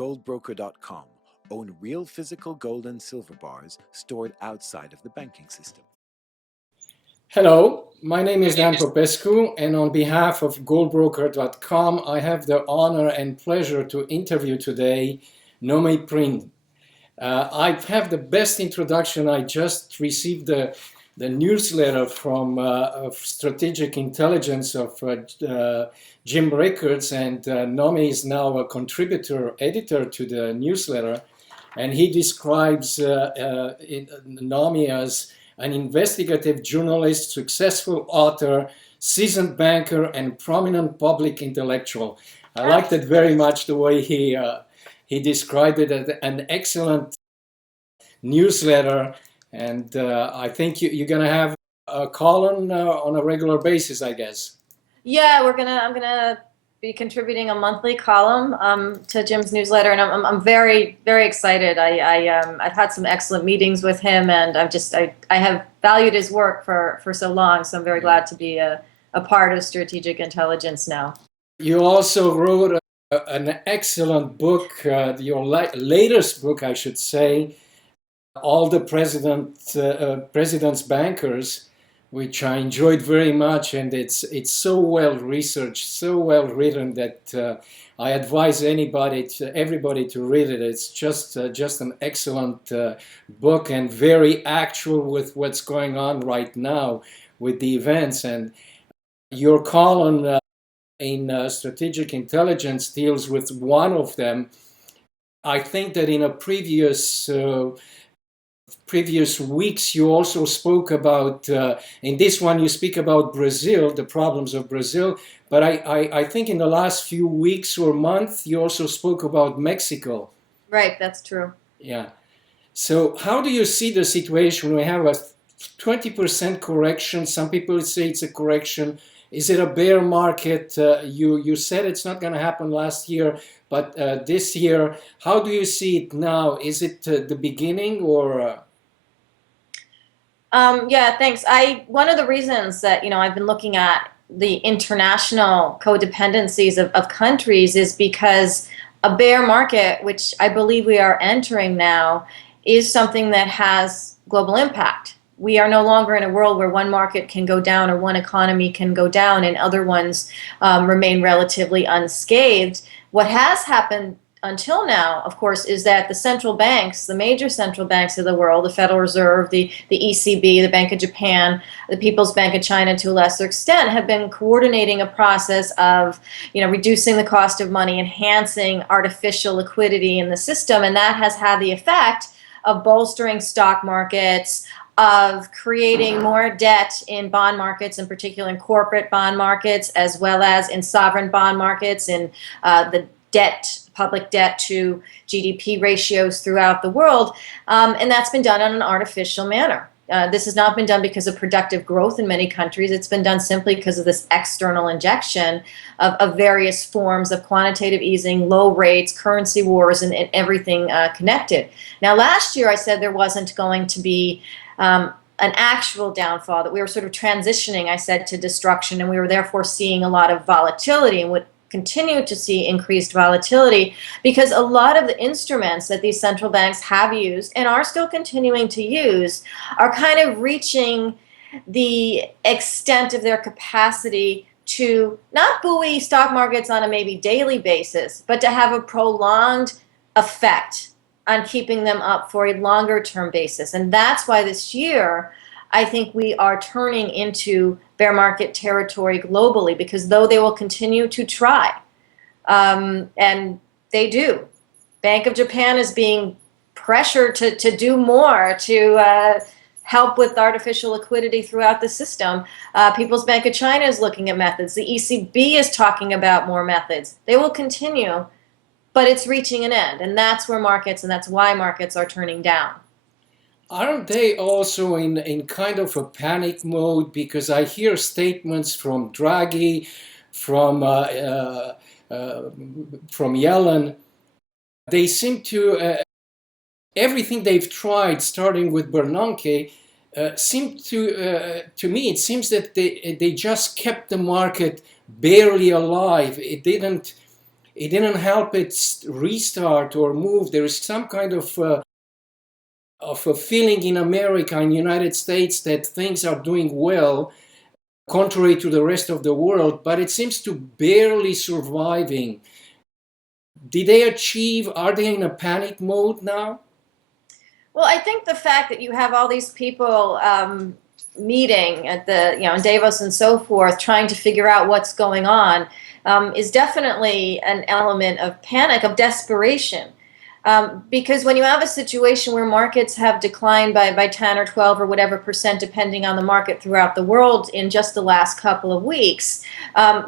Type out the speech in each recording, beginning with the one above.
GoldBroker.com own real physical gold and silver bars stored outside of the banking system. Hello, my name is Dan Popescu, and on behalf of GoldBroker.com, I have the honor and pleasure to interview today Nomi Prins. I have the best introduction. I just received the newsletter from of Strategic Intelligence of Jim Rickards, and Nomi is now a contributor editor to the newsletter, and he describes Nomi as an investigative journalist, successful author, seasoned banker, and prominent public intellectual. I liked that very much, the way he described it as an excellent newsletter, and I think you're going to have a column on a regular basis, I guess. Yeah, I'm gonna be contributing a monthly column to Jim's newsletter, and I'm very, very excited. I've had some excellent meetings with him, and I have valued his work for so long. So I'm very glad to be a part of Strategic Intelligence now. You also wrote an excellent book, your latest book, I should say, All the President's Bankers, which I enjoyed very much, and it's so well researched, so well written that I advise everybody to read it. It's just an excellent book, and very actual with what's going on right now with the events. And your column in Strategic Intelligence deals with one of them. I think that in a previous weeks you also spoke about, in this one you speak about Brazil, the problems of Brazil, but I think in the last few weeks or month you also spoke about Mexico. Right, that's true. Yeah. So how do you see the situation? We have a 20% correction. Some people say it's a correction. Is it a bear market? You said it's not going to happen last year, but this year, how do you see it now? Is it the beginning, or? Yeah, thanks. One of the reasons that I've been looking at the international codependencies of countries is because a bear market, which I believe we are entering now, is something that has global impact. We are no longer in a world where one market can go down or one economy can go down and other ones remain relatively unscathed. What has happened until now, of course, is that the central banks, the major central banks of the world, the Federal Reserve, the ECB, the Bank of Japan, the People's Bank of China to a lesser extent, have been coordinating a process of reducing the cost of money, enhancing artificial liquidity in the system, and that has had the effect of bolstering stock markets, of creating more debt in bond markets, in particular in corporate bond markets, as well as in sovereign bond markets, in the public debt to GDP ratios throughout the world, and that's been done in an artificial manner. This has not been done because of productive growth in many countries. It's been done simply because of this external injection of various forms of quantitative easing, low rates, currency wars, and everything connected. Now, last year I said there wasn't going to be an actual downfall, that we were sort of transitioning, I said, to destruction, and we were therefore seeing a lot of volatility and would continue to see increased volatility because a lot of the instruments that these central banks have used and are still continuing to use are kind of reaching the extent of their capacity to not buoy stock markets on a maybe daily basis, but to have a prolonged effect on keeping them up for a longer term basis. And that's why this year I think we are turning into bear market territory globally, because though they will continue to try, and they do, Bank of Japan is being pressured to do more to help with artificial liquidity throughout the system. People's Bank of China is looking at methods. The ECB is talking about more methods. They will continue, but it's reaching an end, and that's where markets, and that's why markets are turning down. Aren't they also in kind of a panic mode? Because I hear statements from Draghi, from Yellen. They seem to, everything they've tried, starting with Bernanke, to me, it seems that they just kept the market barely alive. it didn't help it restart or move. There is some kind of a feeling in America, in the United States, that things are doing well, contrary to the rest of the world, but it seems to barely surviving. Did they achieve, are they in a panic mode now? Well, I think the fact that you have all these people meeting at the, in Davos and so forth, trying to figure out what's going on, is definitely an element of panic, of desperation. Because when you have a situation where markets have declined by 10 or 12 or whatever percent, depending on the market throughout the world in just the last couple of weeks,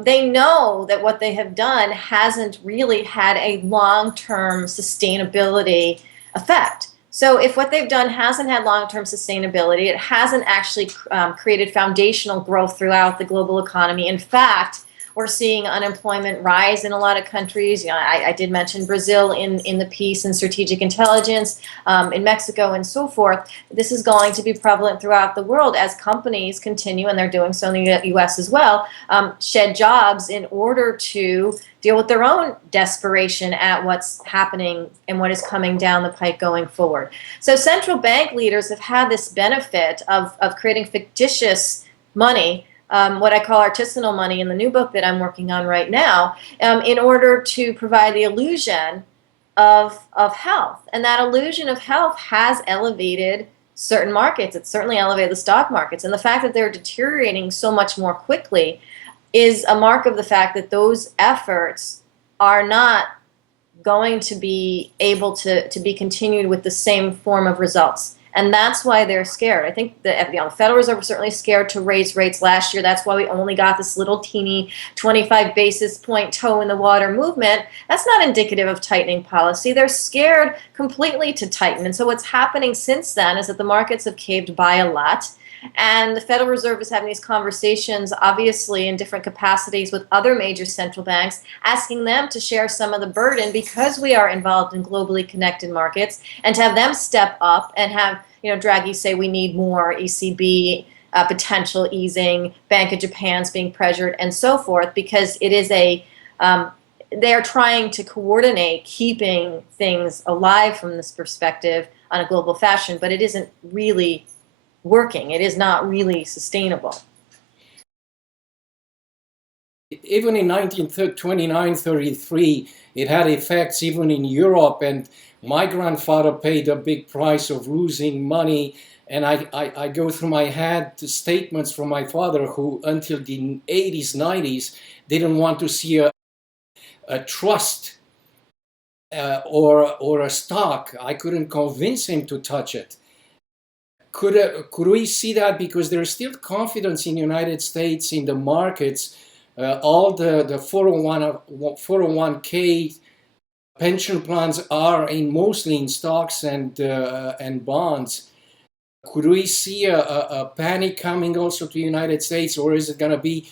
they know that what they have done hasn't really had a long-term sustainability effect. So if what they've done hasn't had long-term sustainability, it hasn't actually created foundational growth throughout the global economy. In fact, we're seeing unemployment rise in a lot of countries. I did mention Brazil in the piece, and strategic intelligence, in Mexico and so forth. This is going to be prevalent throughout the world as companies continue, and they're doing so in the U.S. as well, shed jobs in order to deal with their own desperation at what's happening and what is coming down the pike going forward. So central bank leaders have had this benefit of creating fictitious money, what I call artisanal money in the new book that I'm working on right now, in order to provide the illusion of health. And that illusion of health has elevated certain markets. It's certainly elevated the stock markets. And the fact that they're deteriorating so much more quickly is a mark of the fact that those efforts are not going to be able to be continued with the same form of results. And that's why they're scared. I think the Federal Reserve was certainly scared to raise rates last year. That's why we only got this little teeny 25 basis point toe in the water movement. That's not indicative of tightening policy. They're scared completely to tighten. And so what's happening since then is that the markets have caved by a lot. And the Federal Reserve is having these conversations, obviously in different capacities, with other major central banks, asking them to share some of the burden because we are involved in globally connected markets, and to have them step up and have, Draghi say we need more ECB potential easing, Bank of Japan's being pressured, and so forth, because it is they are trying to coordinate keeping things alive from this perspective on a global fashion, but it isn't really working. It is not really sustainable. Even in 1929-33, it had effects even in Europe, and my grandfather paid a big price of losing money. And I go through my head the statements from my father, who until the 80s, 90s, didn't want to see a trust or a stock. I couldn't convince him to touch it. Could we see that because there's still confidence in the United States in the markets? All the 401k pension plans are mostly in stocks and bonds. Could we see a panic coming also to the United States, or is it going to be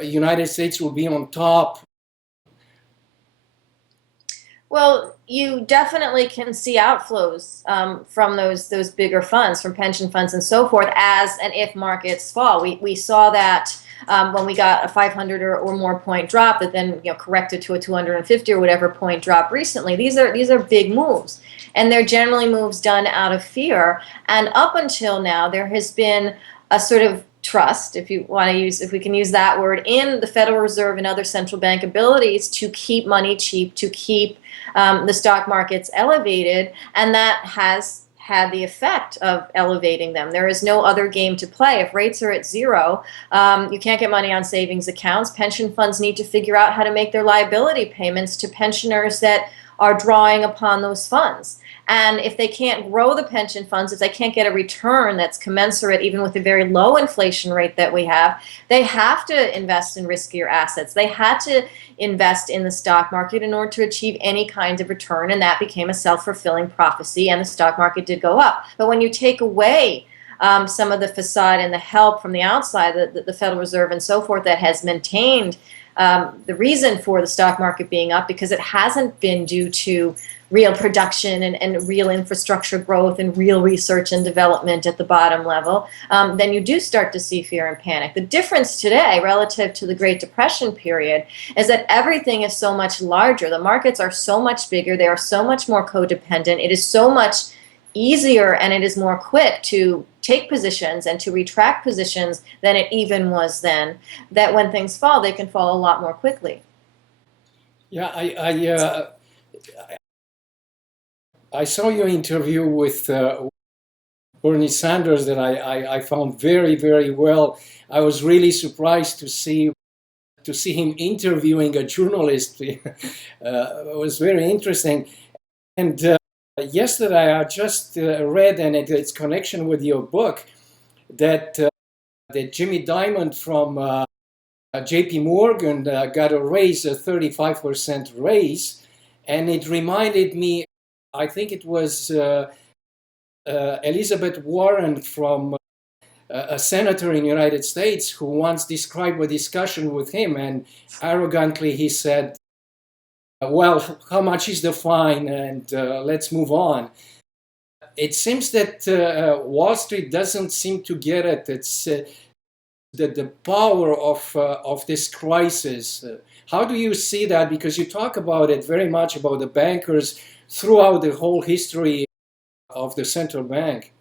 United States will be on top? Well, you definitely can see outflows from those bigger funds, from pension funds and so forth, as and if markets fall. We saw that when we got a 500 or more point drop that then corrected to a 250 or whatever point drop recently. These are big moves, and they're generally moves done out of fear. And up until now, there has been a sort of trust, if we can use that word, in the Federal Reserve and other central bank abilities to keep money cheap, to keep the stock markets elevated, and that has had the effect of elevating them. There is no other game to play. If rates are at zero, you can't get money on savings accounts. Pension funds need to figure out how to make their liability payments to pensioners that are drawing upon those funds. And if they can't grow the pension funds, if they can't get a return that's commensurate even with the very low inflation rate that we have, they have to invest in riskier assets. They had to invest in the stock market in order to achieve any kind of return, and that became a self-fulfilling prophecy, and the stock market did go up. But when you take away some of the facade and the help from the outside, the Federal Reserve and so forth, that has maintained the reason for the stock market being up, because it hasn't been due to real production and real infrastructure growth and real research and development at the bottom level, then you do start to see fear and panic. The difference today relative to the Great Depression period is that everything is so much larger. The markets are so much bigger. They are so much more codependent. It is so much easier and it is more quick to take positions and to retract positions than it even was then, that when things fall, they can fall a lot more quickly. Yeah, I saw your interview with Bernie Sanders that I found very, very well. I was really surprised to see him interviewing a journalist. It was very interesting. And yesterday I just read, and its connection with your book, that Jimmy Dimon from JP Morgan got a raise, a 35% raise, and it reminded me, I think it was Elizabeth Warren from a senator in the United States who once described a discussion with him, and arrogantly he said, well, how much is the fine, and let's move on. It seems that Wall Street doesn't seem to get it. It's the power of this crisis. How do you see that? Because you talk about it very much, about the bankers throughout the whole history of the central bank.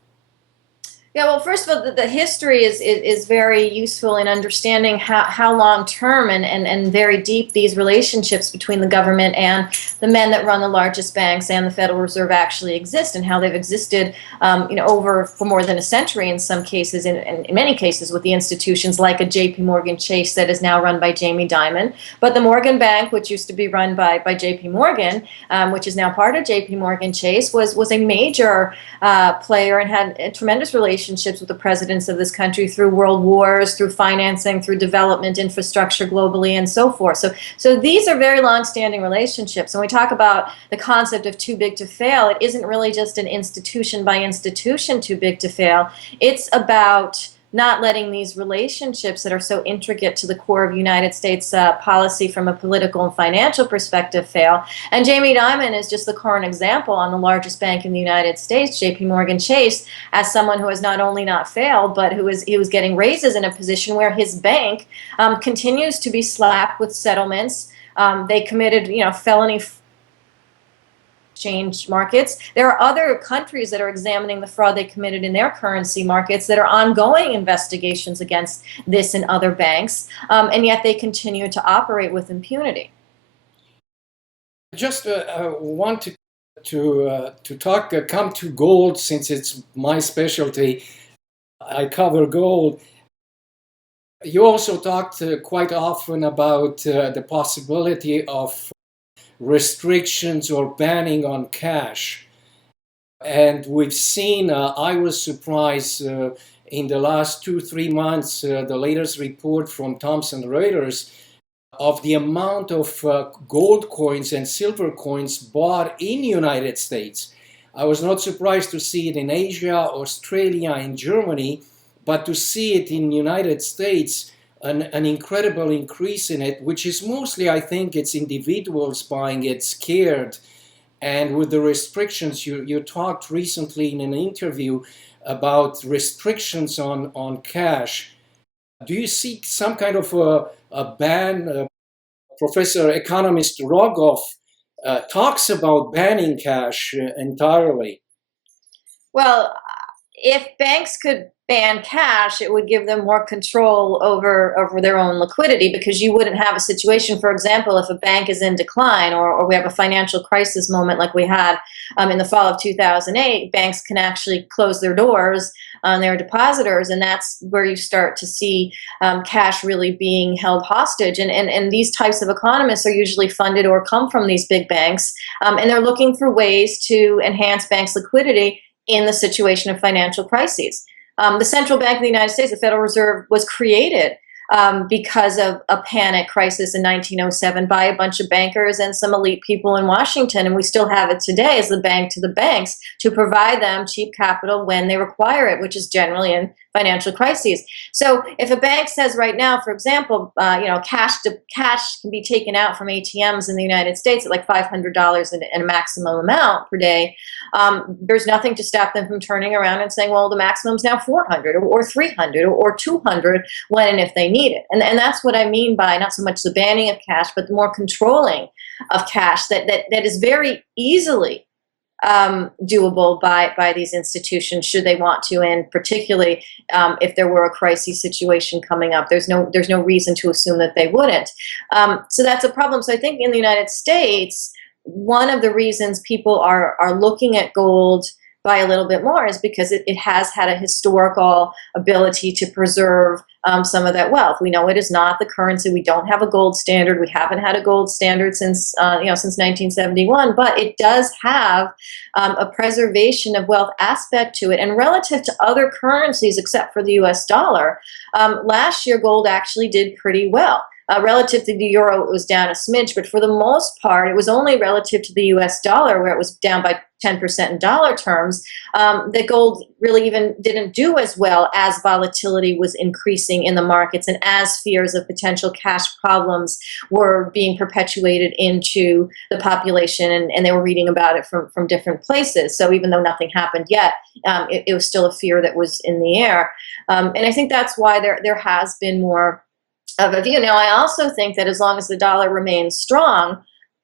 Yeah, well, first of all, the history is very useful in understanding how long-term and very deep these relationships between the government and the men that run the largest banks and the Federal Reserve actually exist, and how they've existed over for more than a century in some cases, in many cases with the institutions like a JP Morgan Chase that is now run by Jamie Dimon. But the Morgan Bank, which used to be run by JP Morgan, which is now part of JP Morgan Chase, was a major player and had tremendous relationships with the presidents of this country through world wars, through financing, through development, infrastructure globally, and so forth. So these are very long-standing relationships. When we talk about the concept of too big to fail, it isn't really just an institution by institution too big to fail. It's about not letting these relationships that are so intricate to the core of United States policy from a political and financial perspective fail. And Jamie Dimon is just the current example on the largest bank in the United States, JP Morgan Chase, as someone who has not only not failed, but he was getting raises in a position where his bank continues to be slapped with settlements. They committed, felony exchange markets. There are other countries that are examining the fraud they committed in their currency markets that are ongoing investigations against this and other banks, and yet they continue to operate with impunity. Just want to talk, come to gold, since it's my specialty. I cover gold. You also talked quite often about the possibility of restrictions or banning on cash. And we've seen, I was surprised in the last 2-3 months, the latest report from Thomson Reuters of the amount of gold coins and silver coins bought in the United States. I was not surprised to see it in Asia, Australia, and Germany, but to see it in the United States, an incredible increase in it, which is mostly, I think, it's individuals buying it scared. And with the restrictions, you talked recently in an interview about restrictions on cash. Do you see some kind of a ban? Professor economist Rogoff talks about banning cash entirely. Well, if banks could ban cash, it would give them more control over their own liquidity, because you wouldn't have a situation, for example, if a bank is in decline or we have a financial crisis moment like we had in the fall of 2008, banks can actually close their doors on their depositors, and that's where you start to see cash really being held hostage. And these types of economists are usually funded or come from these big banks, and they're looking for ways to enhance banks' liquidity in the situation of financial crises. The Central Bank of the United States, the Federal Reserve, was created because of a panic crisis in 1907 by a bunch of bankers and some elite people in Washington, and we still have it today as the bank to the banks to provide them cheap capital when they require it, which is generally in financial crises. So if a bank says right now, for example, cash can be taken out from ATMs in the United States at like $500 in a maximum amount per day, there's nothing to stop them from turning around and saying, well, the maximum is now 400 or 300 or 200 when and if they need it. And that's what I mean by not so much the banning of cash, but the more controlling of cash that is very easily doable by these institutions should they want to, and particularly if there were a crisis situation coming up. There's no reason to assume that they wouldn't. So that's a problem. So I think in the United States, one of the reasons people are looking at gold by a little bit more is because it has had a historical ability to preserve some of that wealth. We know it is not the currency. We don't have a gold standard. We haven't had a gold standard since 1971, but it does have a preservation of wealth aspect to it. And relative to other currencies, except for the US dollar, last year gold actually did pretty well. Relative to the euro, it was down a smidge, but for the most part, it was only relative to the US dollar, where it was down by 10% in dollar terms, that gold really even didn't do as well as volatility was increasing in the markets and as fears of potential cash problems were being perpetuated into the population, and they were reading about it from different places. So even though nothing happened yet, it was still a fear that was in the air. And I think that's why there has been more of a view. Now, I also think that as long as the dollar remains strong,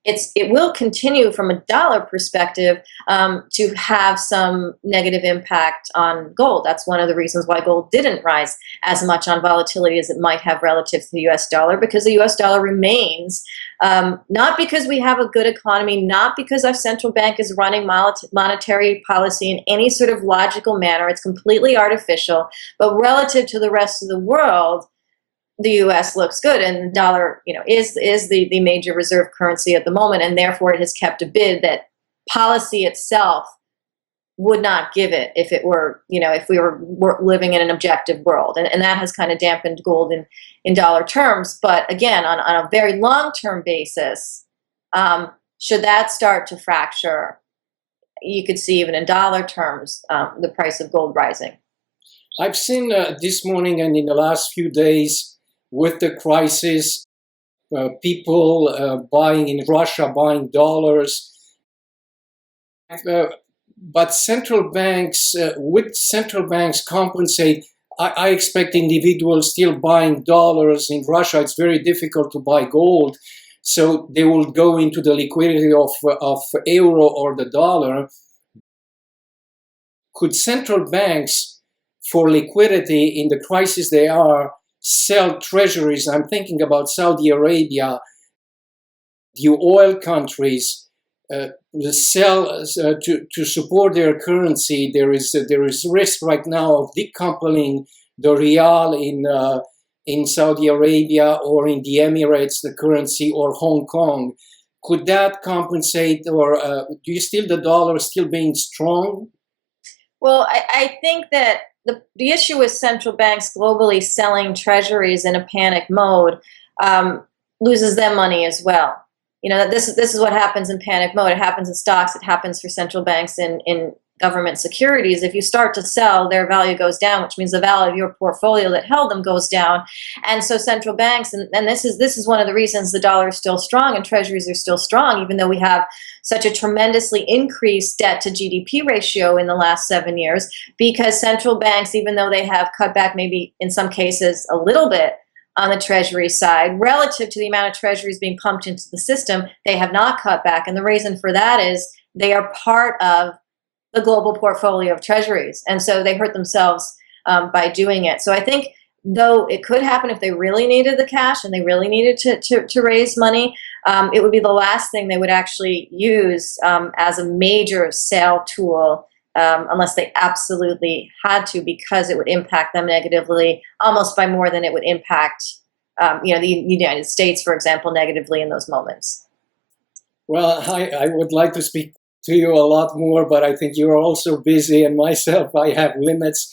it will continue from a dollar perspective to have some negative impact on gold. That's one of the reasons why gold didn't rise as much on volatility as it might have relative to the US dollar, because the US dollar remains, not because we have a good economy, not because our central bank is running monetary policy in any sort of logical manner. It's completely artificial, but relative to the rest of the world, the U.S. looks good, and the dollar, is the major reserve currency at the moment, and therefore it has kept a bid that policy itself would not give it if it were, if we were living in an objective world, and that has kind of dampened gold in dollar terms. But again, on a very long-term basis, should that start to fracture, you could see even in dollar terms the price of gold rising. I've seen this morning and in the last few days, with the crisis, people buying in Russia, buying dollars. But central banks, with central banks compensate, I expect individuals still buying dollars. In Russia, it's very difficult to buy gold. So they will go into the liquidity of euro or the dollar. Could central banks, for liquidity in the crisis they are, sell treasuries? I'm thinking about Saudi Arabia, the oil countries, sell to support their currency. There is risk right now of decoupling the rial in Saudi Arabia or in the Emirates, the currency, or Hong Kong. Could that compensate, or do you still the dollar still being strong? Well, I think that the issue with central banks globally selling treasuries in a panic mode loses them money as well. This is what happens in panic mode. It happens in stocks. It happens for central banks in government securities. If you start to sell, their value goes down, which means the value of your portfolio that held them goes down. And so central banks, and this is one of the reasons the dollar is still strong and treasuries are still strong, even though we have such a tremendously increased debt to GDP ratio in the last 7 years, because central banks, even though they have cut back maybe in some cases a little bit on the treasury side, relative to the amount of treasuries being pumped into the system, they have not cut back. And the reason for that is they are part of the global portfolio of treasuries. And so they hurt themselves by doing it. So I think, though it could happen if they really needed the cash and they really needed to raise money, it would be the last thing they would actually use as a major sale tool, unless they absolutely had to, because it would impact them negatively almost by more than it would impact the United States, for example, negatively in those moments. Well, I would like to speak to you a lot more, but I think you're also busy, and myself, I have limits.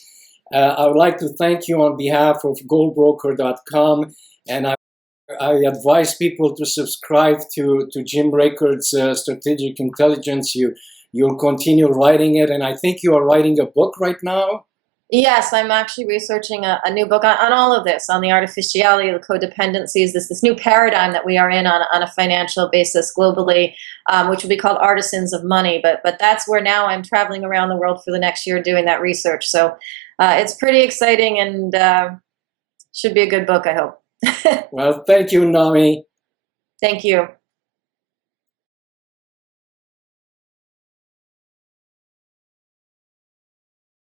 I would like to thank you on behalf of GoldBroker.com, and I advise people to subscribe to Jim Rickards' Strategic Intelligence. You'll continue writing it, and I think you are writing a book right now. Yes, I'm actually researching a new book on all of this, on the artificiality of the codependencies, this new paradigm that we are in on a financial basis globally, which will be called artisans of money. But that's where now I'm traveling around the world for the next year doing that research. So it's pretty exciting and should be a good book, I hope. Well, thank you, Nomi. Thank you.